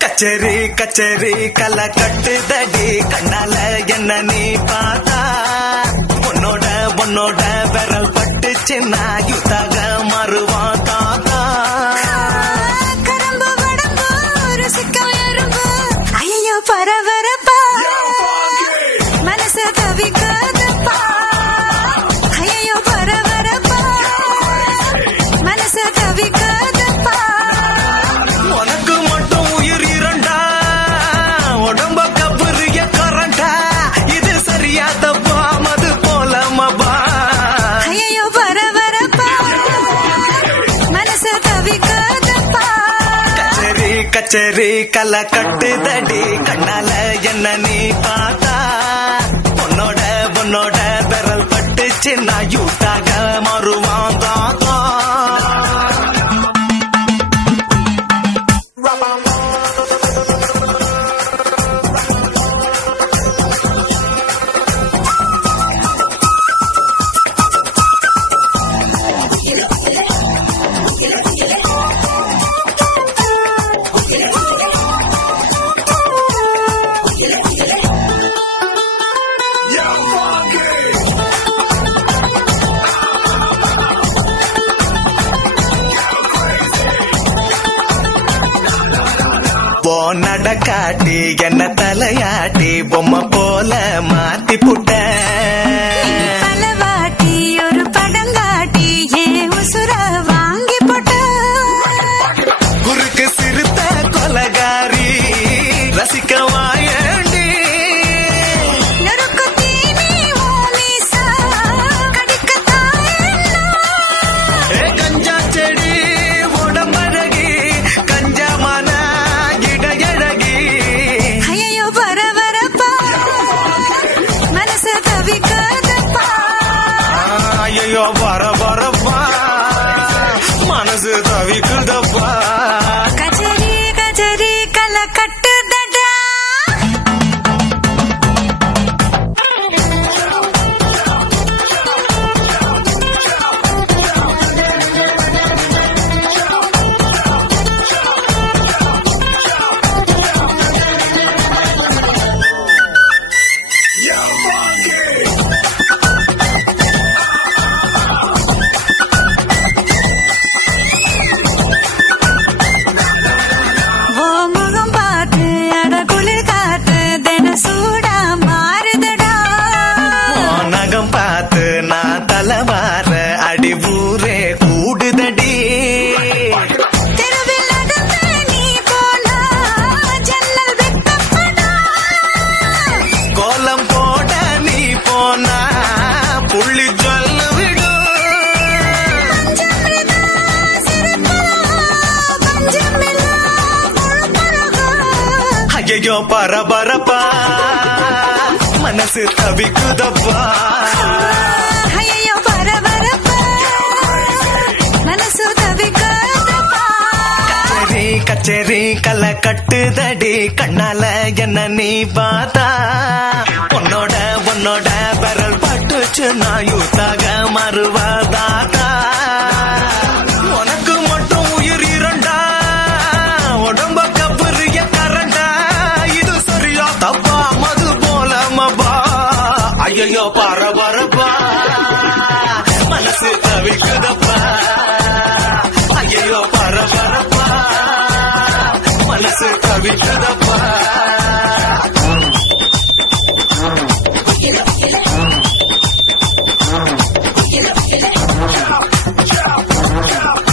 கச்சேரி கச்சேரி கலை கட்டுதடி கண்ணால என்ன நீ பார்த்தா உன்னோட உன்னோட விரல் பட்டு சின்ன யுத்தாக மாறுவான் தாத்தா கரம்பு வடம்பு ருசிக்கும் எறும்பு ஐயோ பரபரப்பா மனசு தவிக்காதப்பா ஐயோ பரபரப்பா மனசு தவிக்காதப்பா உனக்கு மட்டும் உயிர் இரண்டா உடம்ப கபரிய கரண்டா இது சரியா தப்பா மது போல மபா ஐயோ பரபரப்பா மனசு தவிக்காதப்பா கச்சேரி கச்சேரி கலை கட்டுதடி கண்ணால என்ன நீ பார்த்தா உன்னோட உன்னோட விரல் பட்டு சின்ன யூத்தாக மாறுவான் தாத்தா ஓ நடக்காட்டி என்ன தலையாட்டி பொம்மை போல மாத்தி புட்ட பலவாட்டி ஒரு படங்காட்டி ஏன் உசுர வாங்கி போட்ட குறுக்கு சிறுத்த கொலகாரி ரசிக்க வாயண்டி நெருக்கு தீனி ஓமீசா கடிக்கத்தான் கஞ்சா செடி உடம்பழகி கஞ்சமான இடையழகி ஐயோ பரபரப்பா மனசு தவிக்காதப்பா ஐயோ வர வரப்பா மனசு தவிக்குதப்பா கச்சேரி கச்சேரி கலை கட்டுதடா ஓ முகம் பார்த்து அட குளிர் காத்து தின சூடா மாறுதடா நகம் பார்த்து நான் தலைவார அடி ஊரே கூடுதடி தெருவில் நடந்து நீ போனா ஜன்னல் வெட்டப்படா கோலம் போட நீ போனா புள்ளி ஜொல்லு விடும் ஐயோ பரபரப்பா மனசு தவிக்குதப்பா ஐயோ பரபரப்பா மனசு தவிக்காதப்பா கச்சேரி கச்சேரி கலை கட்டுதடி கண்ணால என்ன நீ பார்த்தா உன்னோட உன்னோட விரல் பட்டுச்சு நான் யூத்தாக மாறுவாதாத்தா உனக்கு மட்டும் உயிர் இரண்டா உடம்ப கபரிய கரண்டா இது சரியா தப்பா மது போல மபா ஐயோ பரபரப்பா மனசு தவிக்குதப்பா ஐயோ பரபரப்பா மனசு தவிக்குதப்பா Yeah.